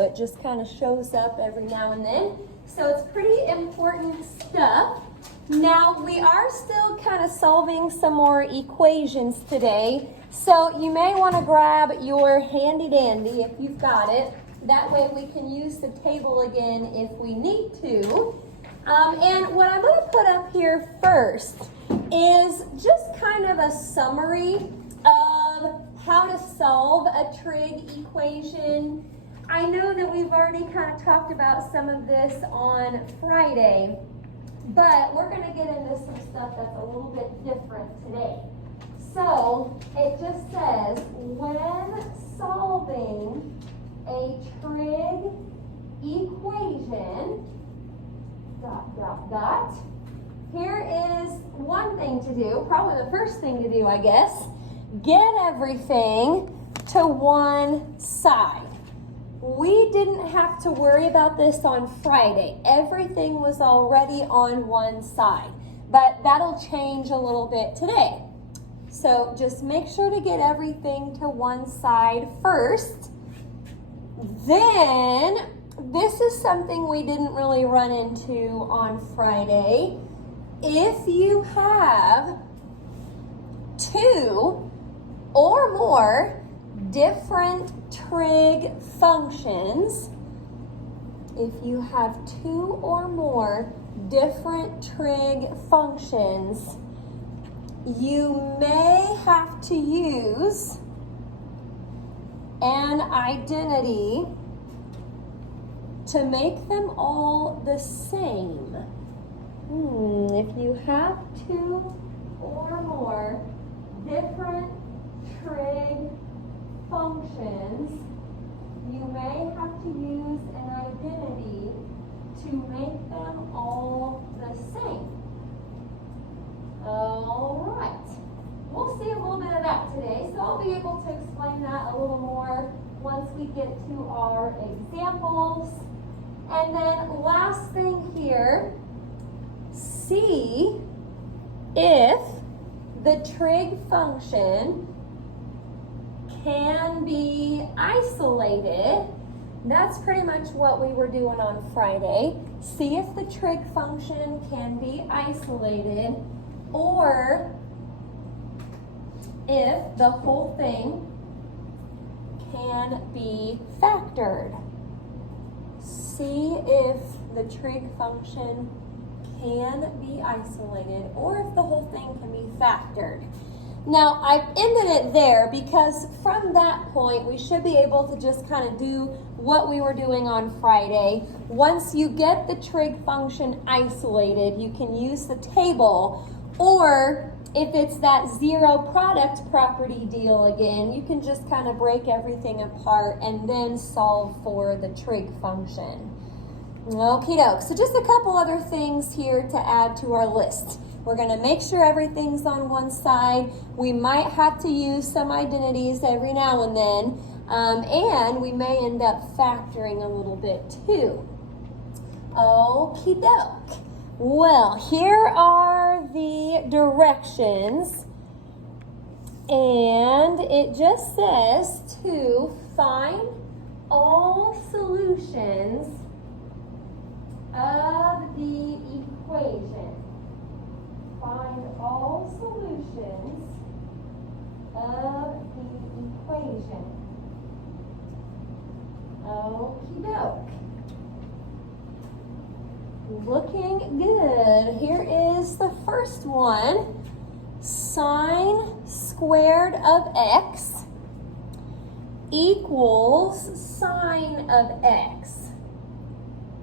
It just kind of shows up every now and then. So it's pretty important stuff. Now we are still kind of solving some more equations today. So you may want to grab your handy dandy if you've got it. That way we can use the table again if we need to. And what I'm going to put up here first is just kind of a summary of how to solve a trig equation. I know that we've already kind of talked about some of this on Friday, but we're going to get into some stuff that's a little bit different today. So it just says, when solving a trig equation, ... Here is one thing to do, probably the first thing to do, I guess. Get everything to one side. We didn't have to worry about this on Friday. Everything was already on one side, but that'll change a little bit today. So just make sure to get everything to one side first. Then, this is something we didn't really run into on Friday. If you have two or more different trig functions, if you have two or more different trig functions, you may have to use an identity to make them all the same. If you have two or more different trig functions, you may have to use an identity to make them all the same. All right. We'll see a little bit of that today, so I'll be able to explain that a little more once we get to our examples. And then last thing here, see if the trig function can be isolated. That's pretty much what we were doing on Friday. See if the trig function can be isolated, or if the whole thing can be factored. See if the trig function can be isolated, or if the whole thing can be factored. Now, I've ended it there because from that point, we should be able to just kind of do what we were doing on Friday. Once you get the trig function isolated, you can use the table, or if it's that zero product property deal again, you can just kind of break everything apart and then solve for the trig function. Okie doke. So just a couple other things here to add to our list. We're going to make sure everything's on one side. We might have to use some identities every now and then, and we may end up factoring a little bit too. Okie doke. Well, here are the directions, and it just says to find all solutions of the equation. Find all solutions of the equation. Okie doke. Looking good. Here is the first one. Sine squared of x equals sine of x.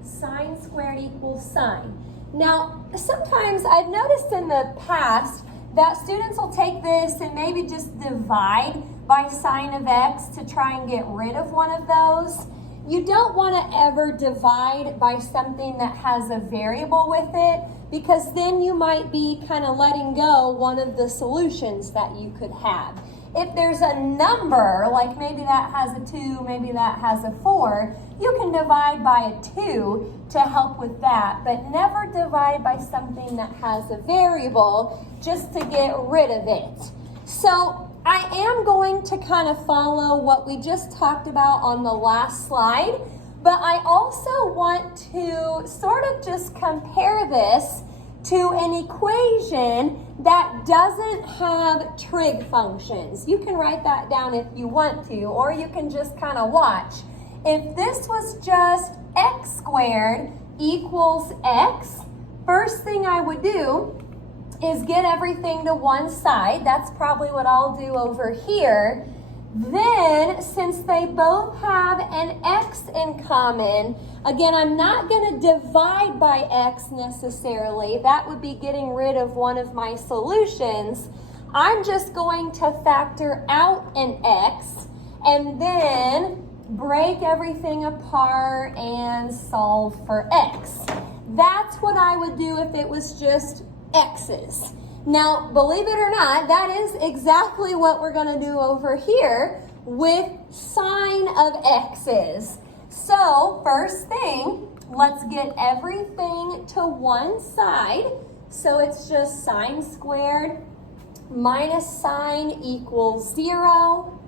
Sine squared equals sine. Now, sometimes I've noticed in the past that students will take this and maybe just divide by sine of x to try and get rid of one of those. You don't want to ever divide by something that has a variable with it, because then you might be kind of letting go one of the solutions that you could have. If there's a number, like maybe that has a 2, maybe that has a 4, you can divide by a 2 to help with that, but never divide by something that has a variable just to get rid of it. So I am going to kind of follow what we just talked about on the last slide. But I also want to sort of just compare this to an equation that doesn't have trig functions. You can write that down if you want to, or you can just kind of watch. If this was just x squared equals x, first thing I would do is get everything to one side. That's probably what I'll do over here. Then, since they both have an x in common, again, I'm not going to divide by x necessarily. That would be getting rid of one of my solutions. I'm just going to factor out an x and then break everything apart and solve for x. That's what I would do if it was just x's. Now, believe it or not, that is exactly what we're going to do over here with sine of x's. So, first thing, let's get everything to one side. So it's just sine squared minus sine equals 0.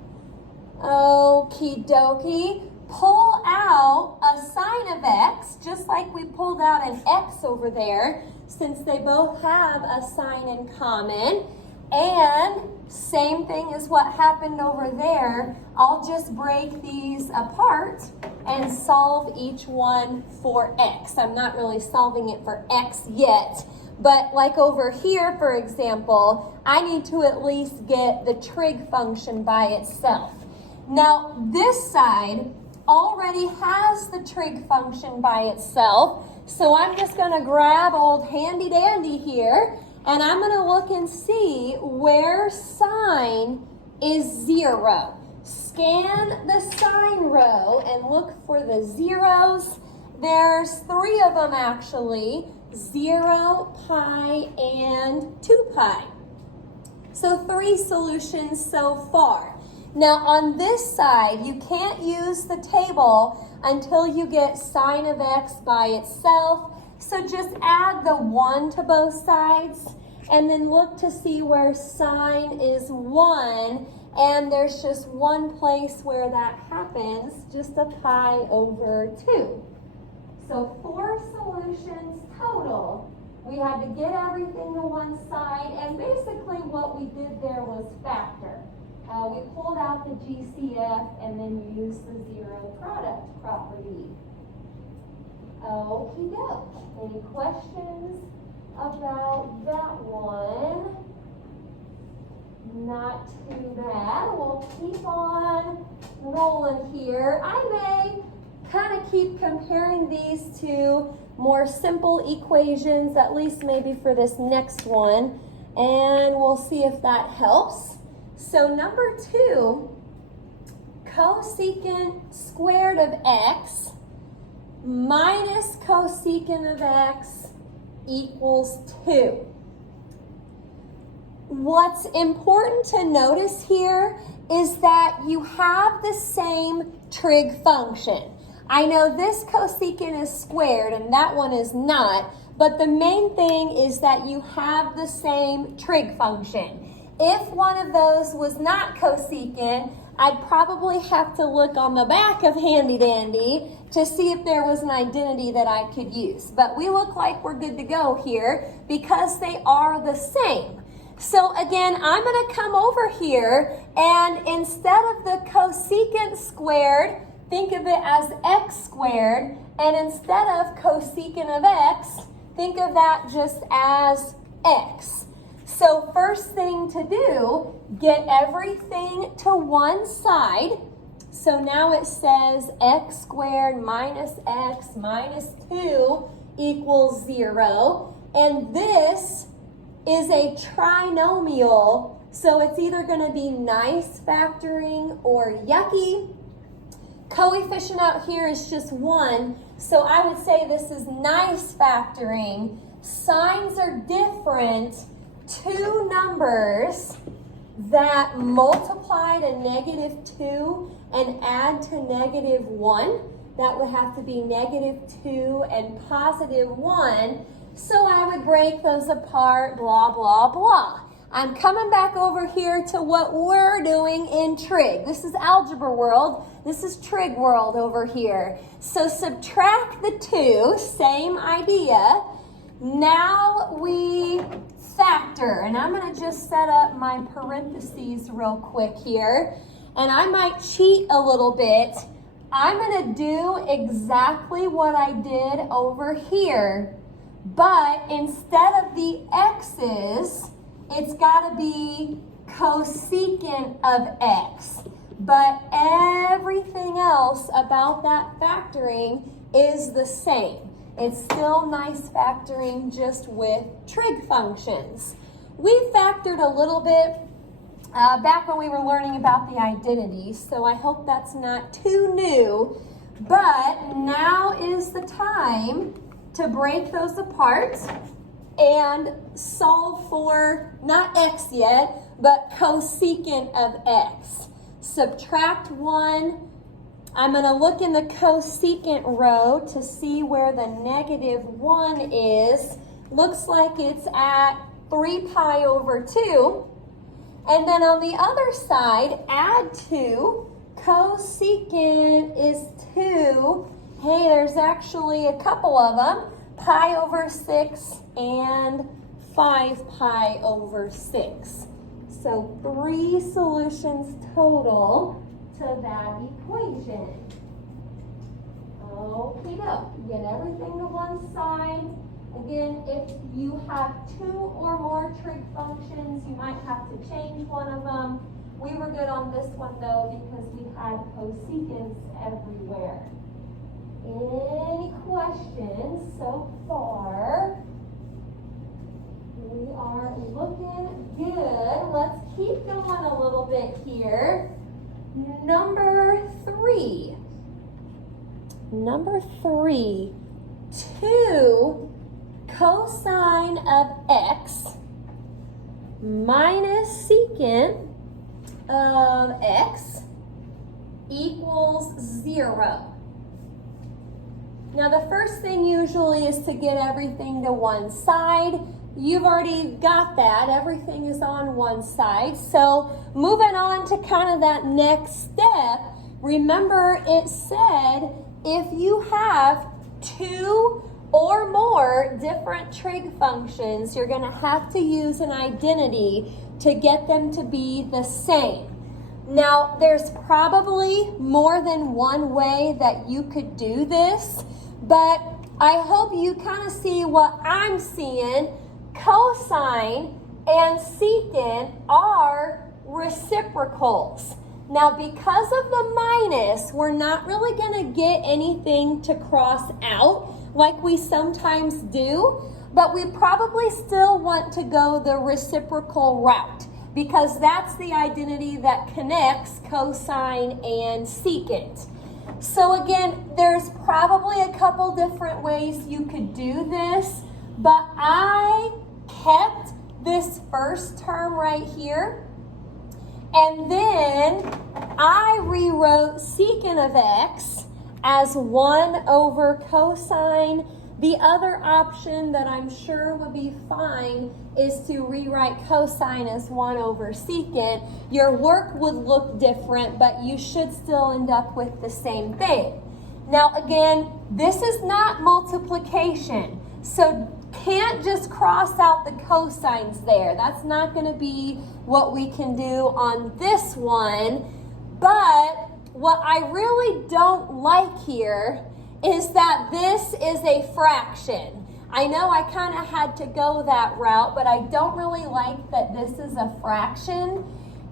Okie dokie. Pull out a sine of x, just like we pulled out an x over there, since they both have a sign in common. And same thing as what happened over there, I'll just break these apart and solve each one for x. I'm not really solving it for x yet, but like over here, for example, I need to at least get the trig function by itself. Now, this side already has the trig function by itself, so I'm just going to grab old handy dandy here, and I'm going to look and see where sine is 0. Scan the sine row and look for the zeros. There's 3 of them actually, 0, pi, and 2 pi. So 3 solutions so far. Now on this side, you can't use the table until you get sine of x by itself. So just add the 1 to both sides and then look to see where sine is 1. And there's just one place where that happens, just a pi over 2. So 4 solutions total. We had to get everything to one side, and basically what we did there was factor. We pulled out the GCF and then used the zero product property. Okie doke. Any questions about that one? Not too bad. We'll keep on rolling here. I may kind of keep comparing these to more simple equations, at least maybe for this next one, and we'll see if that helps. So number 2, cosecant squared of x minus cosecant of x equals 2. What's important to notice here is that you have the same trig function. I know this cosecant is squared and that one is not, but the main thing is that you have the same trig function. If one of those was not cosecant, I'd probably have to look on the back of Handy Dandy to see if there was an identity that I could use. But we look like we're good to go here because they are the same. So again, I'm going to come over here, and instead of the cosecant squared, think of it as x squared, and instead of cosecant of x, think of that just as x. So first thing to do, get everything to one side. So now it says x squared minus x minus 2 equals 0. And this is a trinomial, so it's either going to be nice factoring or yucky. Coefficient out here is just 1, so I would say this is nice factoring. Signs are different. 2 numbers that multiply to negative 2 and add to negative 1, that would have to be negative 2 and positive 1. So I would break those apart, blah, blah, blah. I'm coming back over here to what we're doing in trig. This is algebra world. This is trig world over here. So subtract the 2, same idea. Now we factor, and I'm going to just set up my parentheses real quick here, and I might cheat a little bit. I'm going to do exactly what I did over here, but instead of the x's, it's got to be cosecant of x. But everything else about that factoring is the same. It's still nice factoring just with trig functions. We factored a little bit back when we were learning about the identities, so I hope that's not too new. But now is the time to break those apart and solve for, not x yet, but cosecant of x. Subtract 1. I'm going to look in the cosecant row to see where the -1 is. Looks like it's at 3 pi over 2. And then on the other side, add 2. Cosecant is 2. Hey, there's actually a couple of them. Pi over 6 and 5 pi over 6. So 3 solutions total to that equation. Okie doke. Get everything to one side. Again, if you have 2 or more trig functions, you might have to change one of them. We were good on this one though because we had cosecants everywhere. Any questions so far? We are looking good. Let's keep going a little bit here. Number 3. Number 3. 2 cosine of x minus secant of x equals 0. Now the first thing usually is to get everything to one side. You've already got that. Everything is on one side. So moving on to kind of that next step, remember it said if you have 2 or more different trig functions, you're going to have to use an identity to get them to be the same. Now, there's probably more than one way that you could do this, but I hope you kind of see what I'm seeing. Cosine and secant are reciprocals. Now, because of the minus, we're not really going to get anything to cross out like we sometimes do, but we probably still want to go the reciprocal route because that's the identity that connects cosine and secant. So again, there's probably a couple different ways you could do this, but I kept this first term right here, and then I rewrote secant of x as 1 over cosine. The other option that I'm sure would be fine is to rewrite cosine as 1 over secant. Your work would look different, but you should still end up with the same thing. Now again, this is not multiplication, so can't just cross out the cosines there. That's not going to be what we can do on this one. But what I really don't like here is that this is a fraction. I know I kind of had to go that route, but I don't really like that this is a fraction.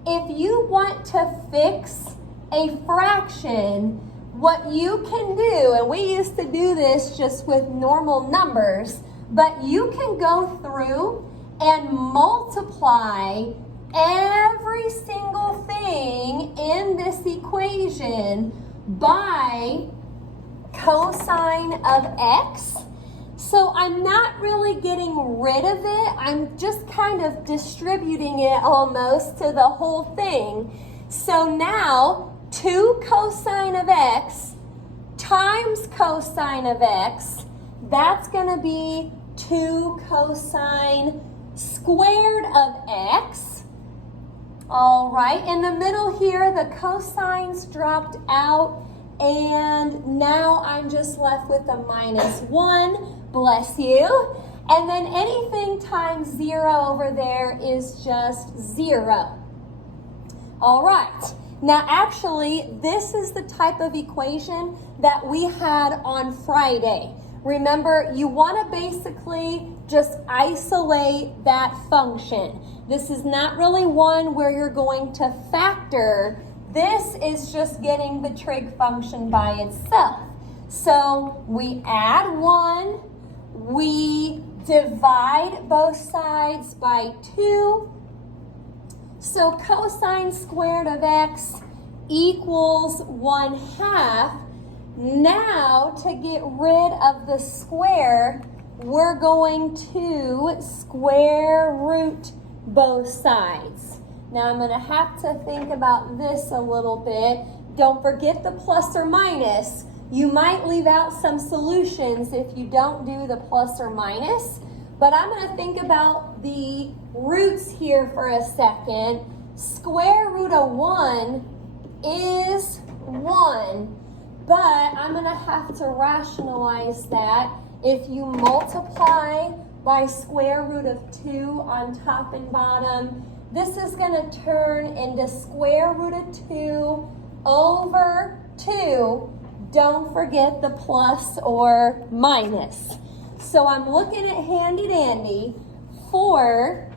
If you want to fix a fraction, what you can do, and we used to do this just with normal numbers, but you can go through and multiply every single thing in this equation by cosine of x. So I'm not really getting rid of it. I'm just kind of distributing it almost to the whole thing. So now 2 cosine of x times cosine of x, that's going to be 2 cosine squared of x. All right, in the middle here, the cosines dropped out, and now I'm just left with a -1, bless you. And then anything times 0 over there is just 0. All right, now actually, this is the type of equation that we had on Friday. Remember, you want to basically just isolate that function. This is not really one where you're going to factor. This is just getting the trig function by itself. So we add 1, we divide both sides by 2. So cosine squared of x equals 1/2. Now, to get rid of the square, we're going to square root both sides. Now, I'm going to have to think about this a little bit. Don't forget the plus or minus. You might leave out some solutions if you don't do the plus or minus, but I'm going to think about the roots here for a second. Square root of 1 is 1. But I'm going to have to rationalize that. If you multiply by square root of 2 on top and bottom, this is going to turn into square root of 2 over 2. Don't forget the plus or minus. So I'm looking at handy dandy for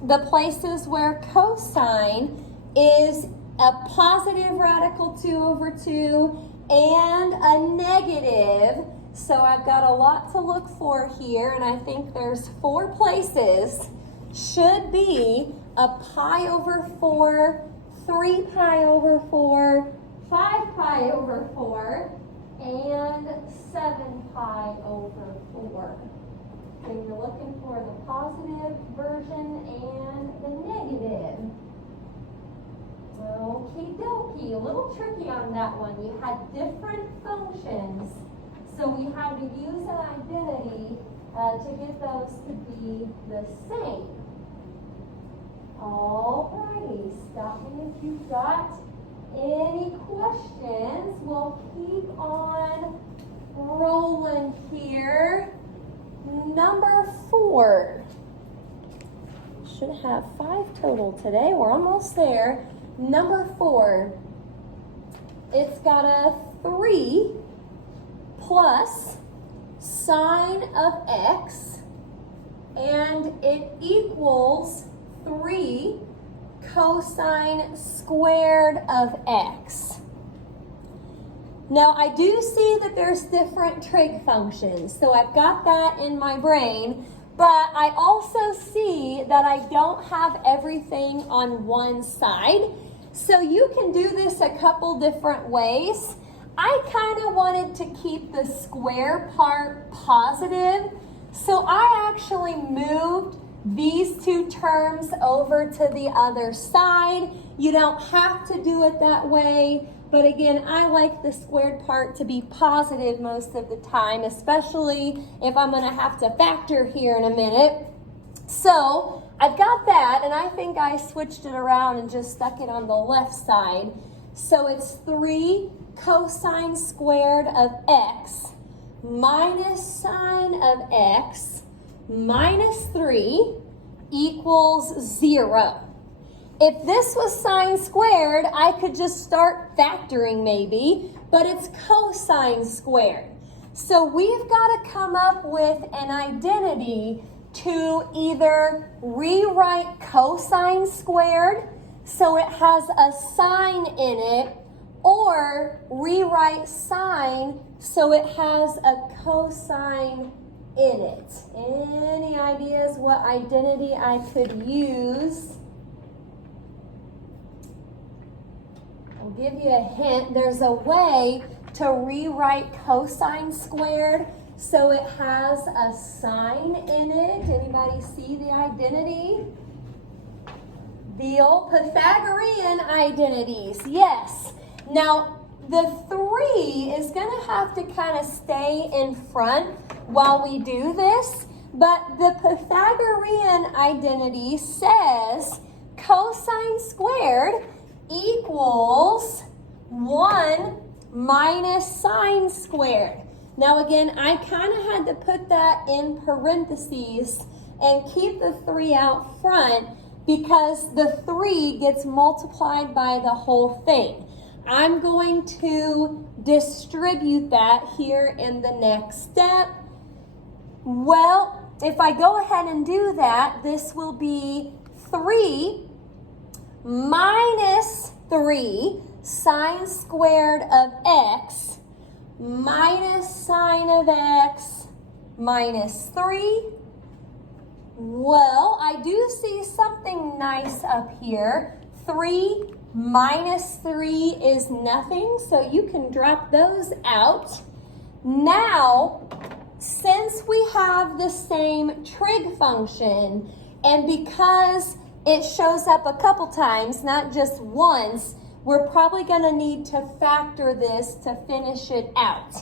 the places where cosine is a positive radical 2 over 2 and a negative. So I've got a lot to look for here, and I think there's 4 places. Should be a pi over 4, 3 pi over 4, 5 pi over 4, and 7 pi over 4. So you're looking for the positive version and the negative. Okie dokie, a little tricky on that one. You had different functions, so we had to use an identity to get those to be the same. Alrighty, stop me if you've got any questions. We'll keep on rolling here. Number 4. Should have 5 total today. We're almost there. Number 4, it's got a 3 plus sine of x, and it equals 3 cosine squared of x. Now, I do see that there's different trig functions, so I've got that in my brain, but I also see that I don't have everything on one side. So you can do this a couple different ways. I kind of wanted to keep the square part positive, so I actually moved these 2 terms over to the other side. You don't have to do it that way, but again, I like the squared part to be positive most of the time, especially if I'm going to have to factor here in a minute. So I've got that, and I think I switched it around and just stuck it on the left side. So it's 3 cosine squared of x minus sine of x minus 3 equals 0. If this was sine squared, I could just start factoring maybe, but it's cosine squared. So we've got to come up with an identity to either rewrite cosine squared so it has a sine in it, or rewrite sine so it has a cosine in it. Any ideas what identity I could use? I'll give you a hint. There's a way to rewrite cosine squared so it has a sine in it. Anybody see the identity? The old Pythagorean identities, yes. Now, the 3 is going to have to kind of stay in front while we do this, But the Pythagorean identity says cosine squared equals 1 minus sine squared. Now again, I kind of had to put that in parentheses and keep the 3 out front because the 3 gets multiplied by the whole thing. I'm going to distribute that here in the next step. Well, if I go ahead and do that, this will be 3 minus 3 sine squared of x minus sine of x minus 3. Well, I do see something nice up here. 3 minus 3 is nothing, so you can drop those out. Now, since we have the same trig function, and because it shows up a couple times, not just once, we're probably going to need to factor this to finish it out.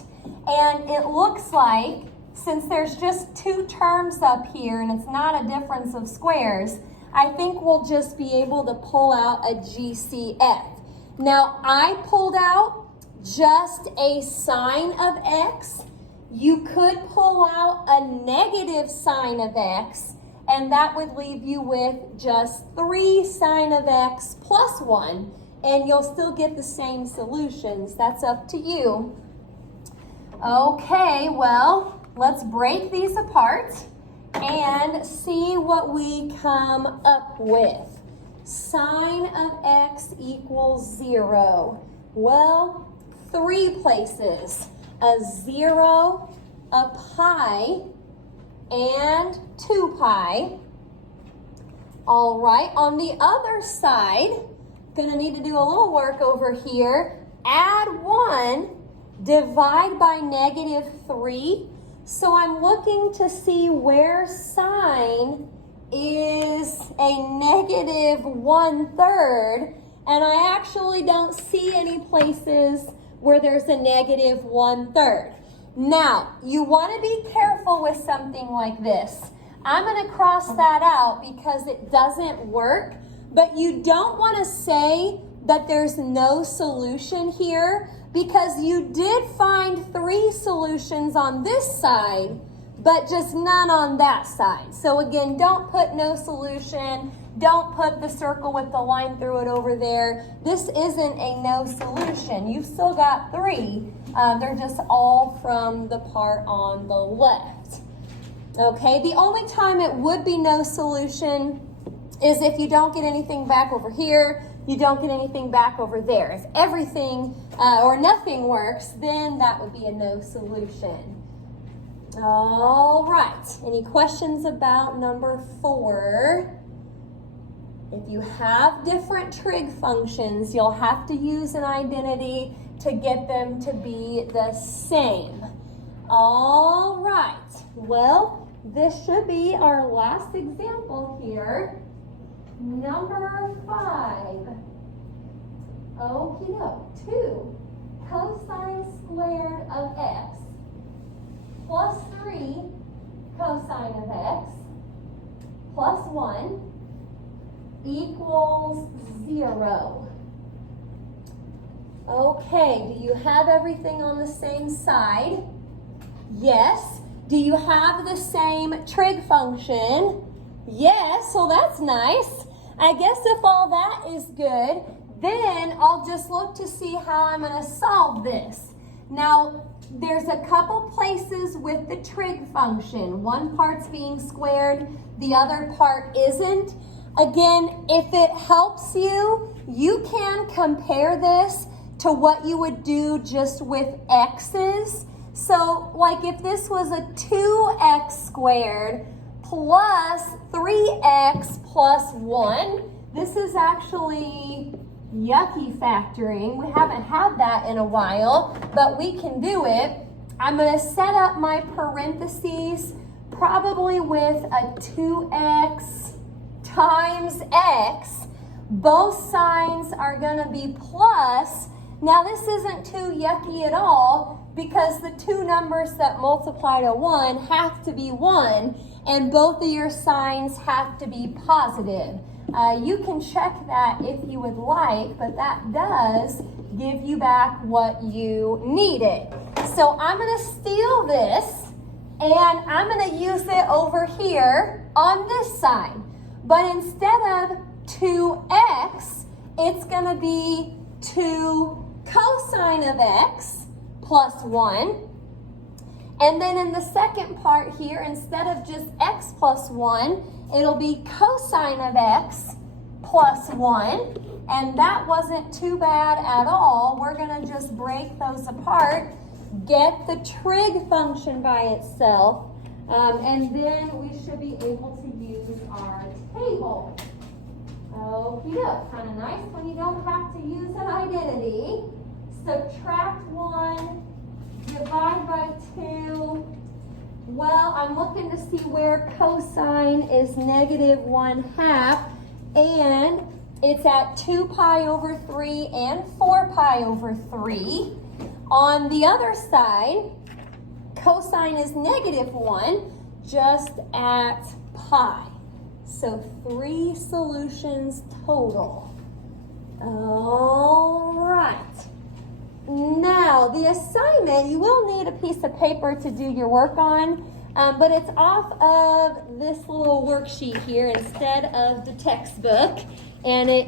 And it looks like, since there's just 2 terms up here and it's not a difference of squares, I think we'll just be able to pull out a GCF. Now, I pulled out just a sine of x. You could pull out a negative sine of x, and that would leave you with just 3 sine of x plus 1, and you'll still get the same solutions. That's up to you. Okay, well, let's break these apart and see what we come up with. Sine of x equals 0. Well, 3 places. A 0, a pi, and 2 pi. All right, on the other side, gonna need to do a little work over here. Add 1, divide by negative 3. So I'm looking to see where sine is a negative 1/3, and I actually don't see any places where there's a negative 1/3. Now, you want to be careful with something like this. I'm going to cross that out because it doesn't work, but you don't want to say that there's no solution here because you did find 3 solutions on this side, but just none on that side. So again, don't put no solution. Don't put the circle with the line through it over there. This isn't a no solution. You've still got 3. They're just all from the part on the left. Okay, the only time it would be no solution is if you don't get anything back over here, you don't get anything back over there. If everything or nothing works, then that would be a no solution. All right, any questions about number 4? If you have different trig functions, you'll have to use an identity to get them to be the same. All right, well, this should be our last example here. Number 5. Okie doke. 2 cosine squared of x plus 3 cosine of x plus 1 equals 0. Okay, do you have everything on the same side? Yes. Do you have the same trig function? Yes, so that's nice. I guess if all that is good, then I'll just look to see how I'm going to solve this. Now, there's a couple places with the trig function. One part's being squared, the other part isn't. Again, if it helps you, you can compare this to what you would do just with x's. So, like if this was a 2x squared plus 3x plus 1, this is actually yucky factoring. We haven't had that in a while, but we can do it. I'm going to set up my parentheses probably with a 2x times x. Both signs are going to be plus. Now this isn't too yucky at all because the 2 numbers that multiply to 1 have to be 1. and both of your signs have to be positive. You can check that if you would like, but that does give you back what you needed. So I'm going to steal this, and I'm going to use it over here on this side. But instead of 2x, it's going to be 2 cosine of x plus 1. And then in the second part here, instead of just x plus 1, it'll be cosine of x plus 1. And that wasn't too bad at all. We're going to just break those apart, get the trig function by itself, and then we should be able to use our table. Okie doke. Kind of nice when you don't have to use an identity. Subtract 1, divide by 2. Well, I'm looking to see where cosine is negative 1/2, and it's at 2 pi over 3 and 4 pi over 3. On the other side, cosine is negative 1, just at pi. So 3 solutions total. All right. Now, the assignment, you will need a piece of paper to do your work on, but it's off of this little worksheet here instead of the textbook, and it